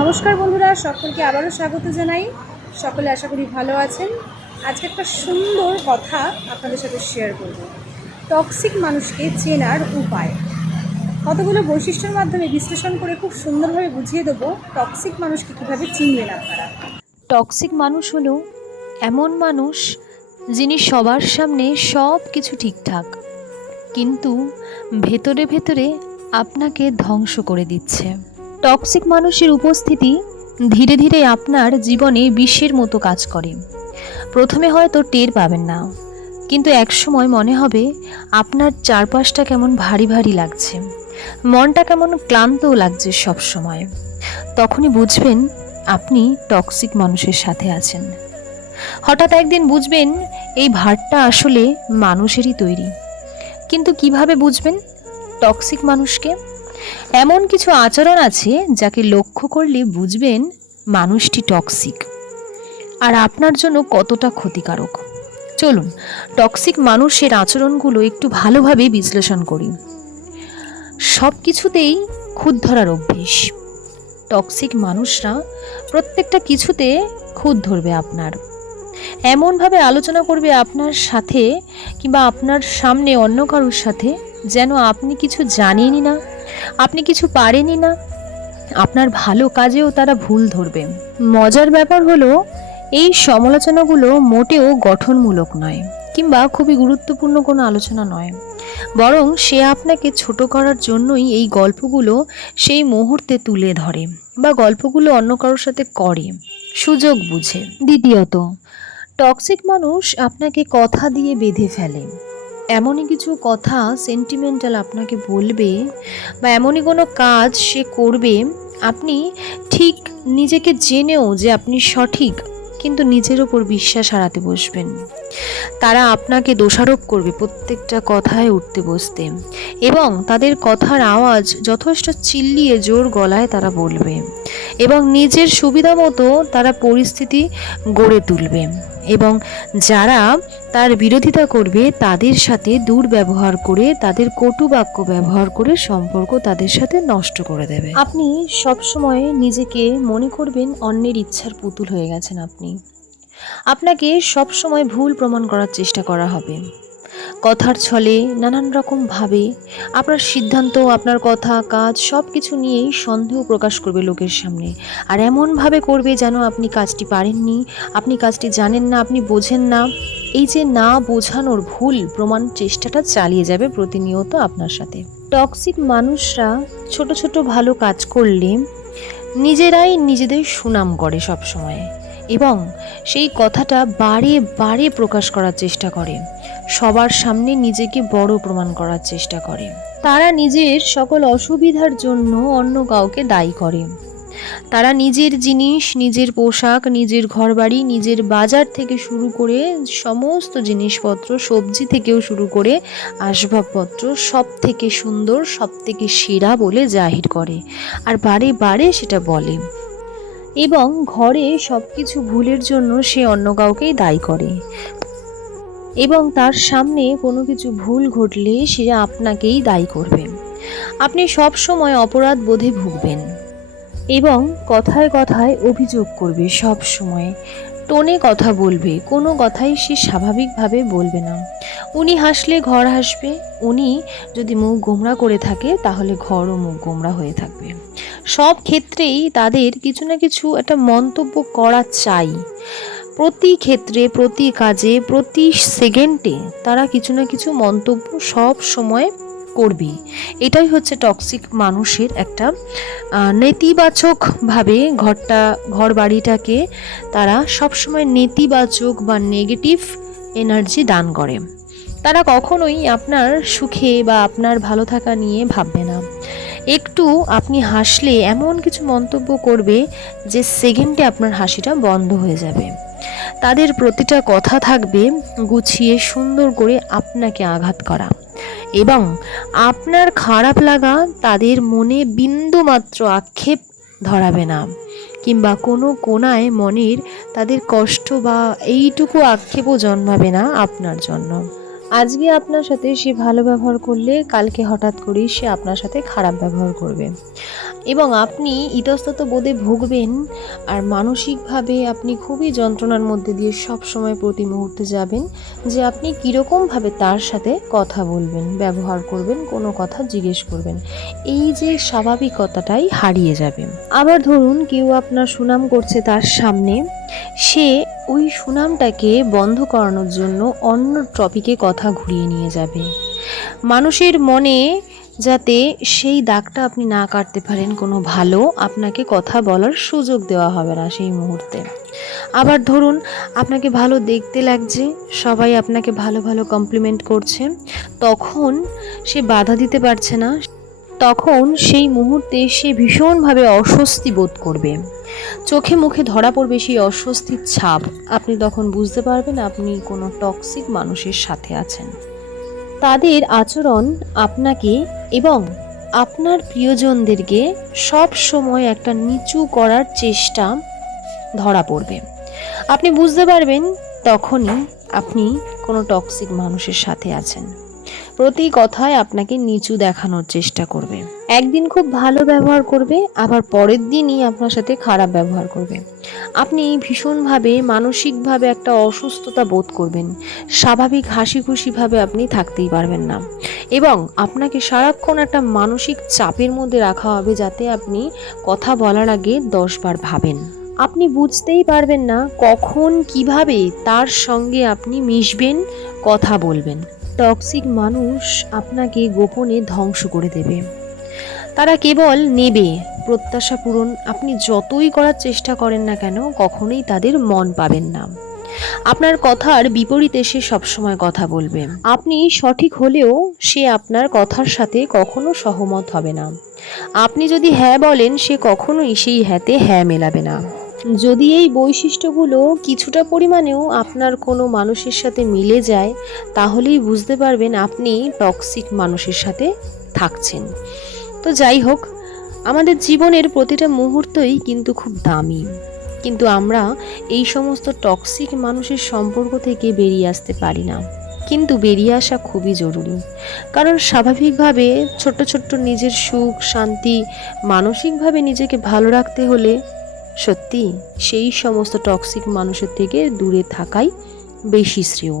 নমস্কার বন্ধুরা, সকলকে আবারও স্বাগত জানাই। সকলে আশা করি ভালো আছেন। আজকে একটা সুন্দর কথা আপনাদের সাথে শেয়ার করব। টক্সিক মানুষকে চেনার উপায়, কতগুলো বৈশিষ্ট্যের মাধ্যমে বিশ্লেষণ করে খুব সুন্দরভাবে বুঝিয়ে দেবো টক্সিক মানুষকে কীভাবে চিনবেন আপনারা। টক্সিক মানুষ হলো এমন মানুষ যিনি সবার সামনে সব কিছু ঠিকঠাক, কিন্তু ভেতরে ভেতরে আপনাকে ধ্বংস করে দিচ্ছে। টক্সিক মানুষের উপস্থিতি ধীরে ধীরে আপনার জীবনে বিষের মতো কাজ করে। প্রথমে হয়তো টের পাবেন না, কিন্তু একসময় মনে হবে আপনার চারপাশটা কেমন ভারী ভারী লাগছে, মনটা কেমন ক্লান্তও লাগছে সব সময়। তখনই বুঝবেন আপনি টক্সিক মানুষের সাথে আছেন। হঠাৎ একদিন বুঝবেন এই ভারটা আসলে মানুষেরই তৈরি। কিন্তু কিভাবে বুঝবেন টক্সিক মানুষকে? এমন কিছু আচরণ আছে যাকে লক্ষ্য করলে বুঝবেন মানুষটি টক্সিক আর আপনার জন্য কতটা ক্ষতিকারক। চলুন টক্সিক মানুষের আচরণগুলো একটু ভালোভাবে বিশ্লেষণ করি। সব কিছুতেই খুঁত ধরার অভ্যেস। টক্সিক মানুষরা প্রত্যেকটা কিছুতে খুঁত ধরবে আপনার, এমনভাবে আলোচনা করবে আপনার সাথে কিংবা আপনার সামনে অন্য কারোর সাথে যেন আপনি কিছু জানেনই না, আপনি কিছু পারেনই না। আপনার ভালো কাজেও তারা ভুল ধরবে। মজার ব্যাপার হলো এই সমালোচনাগুলো মোটেও গঠনমূলক নয় কিংবা খুবই গুরুত্বপূর্ণ কোনো আলোচনা নয়, বরং সে আপনাকে ছোট করার জন্যই এই গল্পগুলো সেই মুহূর্তে তুলে ধরে বা গল্পগুলো অন্য কারোর সাথে করে সুযোগ বুঝে। দ্বিতীয়ত, টক্সিক মানুষ আপনাকে কথা দিয়ে বেঁধে ফেলে। এমনই কিছু কথা সেন্টিমেন্টাল আপনাকে বলবে বা এমনই কোনো কাজ সে করবে, আপনি ঠিক নিজেকে জেনেও যে আপনি সঠিক, কিন্তু নিজের ওপর বিশ্বাস হারাতে বসবেন। তারা আপনাকে দোষারোপ করবে প্রত্যেকটা কথায় উঠতে বসতে, এবং তাদের কথার আওয়াজ যথেষ্ট চিল্লিয়ে জোর গলায় তারা বলবে, এবং নিজের সুবিধা মতো তারা পরিস্থিতি গড়ে তুলবে, এবং যারা তার বিরোধিতা করবে তাদের সাথে দুর্ব্যবহার করে, তাদের কটু বাক্য ব্যবহার করে সম্পর্ক তাদের সাথে নষ্ট করে দেবে। আপনি সবসময় নিজেকে মনে করবেন অন্যের ইচ্ছার পুতুল হয়ে গেছেন। আপনাকে সবসময় ভুল প্রমাণ করার চেষ্টা করা হবে। কথার ছলে নানান রকমভাবে আপনার সিদ্ধান্ত, আপনার কথা, কাজ সব কিছু নিয়েই সন্দেহ প্রকাশ করবে লোকের সামনে, আর এমনভাবে করবে যেন আপনি কাজটি পারেননি, আপনি কাজটি জানেন না, আপনি বোঝেন না। এই যে না বোঝানোর ভুল প্রমাণ চেষ্টাটা চালিয়ে যাবে প্রতিনিয়ত আপনার সাথে। টক্সিক মানুষরা ছোট ছোট ভালো কাজ করলে নিজেরাই নিজেদের সুনাম করে সব সময়, এবং সেই কথাটা বারে বারে প্রকাশ করার চেষ্টা করে, সবার সামনে নিজেকে বড় প্রমাণ করার চেষ্টা করে। তারা নিজের সকল অসুবিধার জন্য অন্য কাউকে দায়ী করে। তারা নিজের জিনিস, নিজের পোশাক, নিজের ঘরবাড়ি, নিজের বাজার থেকে শুরু করে সমস্ত জিনিসপত্র, সবজি থেকেও শুরু করে আসবাবপত্র সব থেকে সুন্দর, সব থেকে সেরা বলে জাহির করে, আর বারে বারে সেটা বলে, এবং ঘরে সব কিছু ভুলের জন্য সে অন্য কাউকেই দায়ী করে, এবং তার সামনে কোনো কিছু ভুল ঘটলে সে আপনাকেই দায়ী করবে। আপনি সব সময় অপরাধ বোধে ভুগবেন, এবং কথায় কথায় অভিযোগ করবে, সব সময় টোনে কথা বলবে, কোনো কথাই সে স্বাভাবিকভাবে বলবে না। উনি হাসলে ঘর হাসবে, উনি যদি মুখ গোমড়া করে থাকে তাহলে ঘরও মুখ গোমড়া হয়ে থাকবে। সব ক্ষেত্রেই তাদের কিছু না কিছু একটা মন্তব্য করা চাই। প্রতি ক্ষেত্রে, প্রতি কাজে, প্রতি সেকেন্ডে তারা কিছু না কিছু মন্তব্য সব সময় করবে। এটাই হচ্ছে টক্সিক মানুষের একটা নেতিবাচকভাবে ঘর বাড়িটাকে তারা সবসময় নেতিবাচক বা নেগেটিভ এনার্জি দান করে। তারা কখনোই আপনার সুখে বা আপনার ভালো থাকা নিয়ে ভাববে না। একটু আপনি হাসলে এমন কিছু মন্তব্য করবে যে সেকেন্ডে আপনার হাসিটা বন্ধ হয়ে যাবে। তাদের প্রতিটা কথা থাকবে গুছিয়ে সুন্দর করে আপনাকে আঘাত করা, এবং আপনার খারাপ লাগা তাদের মনে বিন্দুমাত্র আক্ষেপ ধরাবে না, কিংবা কোনো কোনায় মনের তাদের কষ্ট বা এইটুকু আক্ষেপও জন্মাবে না আপনার জন্য। আজকে আপনার সাথে সে ভালো ব্যবহার করলে কালকে হঠাৎ করেই সে আপনার সাথে খারাপ ব্যবহার করবে এবং আপনি ইতস্তত বোধে ভুগবেন আর মানসিকভাবে আপনি খুবই যন্ত্রণার মধ্যে দিয়ে সব সময় প্রতি মুহূর্তে যাবেন যে আপনি কীরকমভাবে তার সাথে কথা বলবেন, ব্যবহার করবেন, কোনো কথা জিজ্ঞেস করবেন। এই যে স্বাভাবিকতাটাই হারিয়ে যাবে। আবার ধরুন কেউ আপনার সুনাম করছে তার সামনে, সে ওই সুনামটাকে বন্ধ করানোর জন্য অন্য টপিকে কথা ঘুরিয়ে নিয়ে যাবে। মানুষের মনে যাতে সেই দাগটা আপনি না কাটতে পারেন, কোনো ভালো আপনাকে কথা বলার সুযোগ দেওয়া হবে না সেই মুহূর্তে। আবার ধরুন আপনাকে ভালো দেখতে লাগছে, সবাই আপনাকে ভালো ভালো কমপ্লিমেন্ট করছে, তখন সে বাধা দিতে পারছে না, তখন সেই মুহূর্তে সে ভীষণভাবে অস্বস্তি বোধ করবে, চোখে মুখে ধরা পড়বে সেই অস্বস্তির ছাপ। আপনি তখন বুঝতে পারবেন আপনি কোনো টক্সিক মানুষের সাথে আছেন। তাদের আচরণ আপনাকে এবং আপনার প্রিয়জনদেরকে সব সময় একটা নিচু করার চেষ্টা ধরা পড়বে। আপনি বুঝতে পারবেন তখনই আপনি কোনো টক্সিক মানুষের সাথে আছেন। প্রতি কথায় আপনাকে নিচু দেখানোর চেষ্টা করবে, একদিন খুব ভালো ব্যবহার করবে, আবার পরের দিনই আপনার সাথে খারাপ ব্যবহার করবে। আপনি ভীষণভাবে মানসিকভাবে একটা অসুস্থতা বোধ করবেন, স্বাভাবিক হাসি খুশিভাবে আপনি থাকতেই পারবেন না এবং আপনাকে সারাক্ষণ একটা মানসিক চাপের মধ্যে রাখা হবে যাতে আপনি কথা বলার আগে 10 বার ভাবেন। আপনি বুঝতেই পারবেন না কখন কিভাবে তার সঙ্গে আপনি মিশবেন, কথা বলবেন। টক্সিক মানুষ আপনাকে গোপনে ধ্বংস করে দেবে। তারা কেবল নেবে, প্রত্যাশা পূরণ আপনি যতই করার চেষ্টা করেন না কেন কখনোই তাদের মন পাবেন না। আপনার কথার বিপরীতে সে সবসময় কথা বলবে। আপনি সঠিক হলেও সে আপনার কথার সাথে কখনো সহমত হবে না। আপনি যদি হ্যাঁ বলেন সে কখনোই সেই হ্যাঁতে হ্যাঁ মেলাবে না। যদি এই বৈশিষ্ট্যগুলো কিছুটা পরিমাণেও আপনার কোনো মানুষের সাথে মিলে যায় তাহলেই বুঝতে পারবেন আপনি টক্সিক মানুষের সাথে থাকছেন। তো যাই হোক, আমাদের জীবনের প্রতিটা মুহূর্তই কিন্তু খুব দামি, কিন্তু আমরা এই সমস্ত টক্সিক মানুষের সম্পর্ক থেকে বেরিয়ে আসতে পারি না। কিন্তু বেরিয়ে আসা খুবই জরুরি, কারণ স্বাভাবিকভাবে ছোট্ট ছোট্ট নিজের সুখ শান্তি, মানসিকভাবে নিজেকে ভালো রাখতে হলে সত্যি সেই সমস্ত টক্সিক মানুষের থেকে দূরে থাকাই বেশি শ্রেয়।